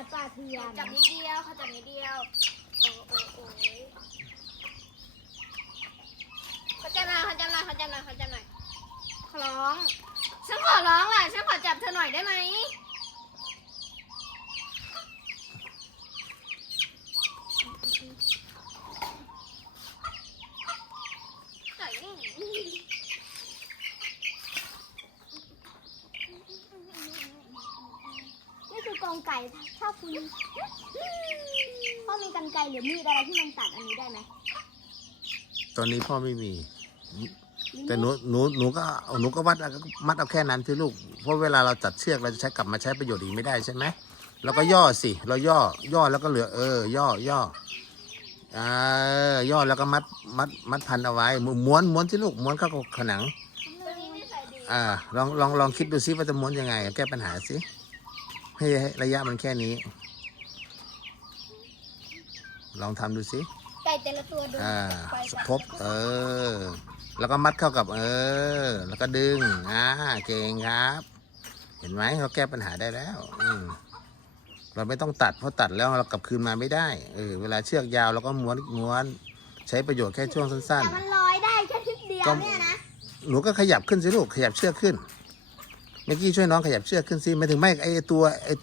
แบบป่าเถื่อนจับนิดเดียวเขาจับนิดเดียวโอ้โอ้โอ้ยเขาจับหน่อยเขาจับหน่อยเขาจับหน่อยเขาจับหน่อยขอร้องฉันขอร้องแหละฉันขอจับเธอหน่อยได้ไหมหน่อยนี่ นี่คือกอ งไก่ถ้าคุณพ่อมีกันไกรหรือมีดอะไรที่มันตัดอันนี้ได้ไหมตอนนี้พ่อไม่มีมีแต่หนูหนูหนูก็เอาหนูก็วัดเอามัดเอาแค่นั้นที่ลูก เพราะเวลาเราตัดเชือกเราจะใช้กลับมาใช้ประโยชน์อีกไม่ได้ใช่ไหมเราก็ย่อสิ เราย่อย่อแล้วก็เหลือเออย่อย่ออ่าย่อแล้วก็มัดมัดมัดพันเอาไว้ม้วนม้วนที่ลูกม้วนเข้ากับขนังตัวนี้นิสัยดีอ่าลองลองลองคิดดูซิว่าจะม้วนยังไง แก้ปัญหาสิ ให้ให้ระยะมันแค่นี้ ลองทำดูสิไก่แต่ละตัวดูอ่าไปสทบเออ แล้วก็มัดเข้ากับ เออ แล้วก็ดึงอ่าเก่งครับ เห็นไหมเราแก้ปัญหาได้แล้วอืมเราไม่ต้องตัดเพราะตัดแล้วเรากลับคืนมาไม่ได้เออเวลาเชือกยาวเราก็ม้วนม้วน ใช้ประโยชน์แค่ช่วงสั้น แต่มันลอยได้แค่ทิศเดียวก็เนี่ยนะๆ หนูก็ขยับขึ้นสิลูกขยับเชือกขึ้น เมื่อกี้ช่วยน้องขยับเชือกขึ้นซิไม่ถึงไม่ไอตัวไอตัว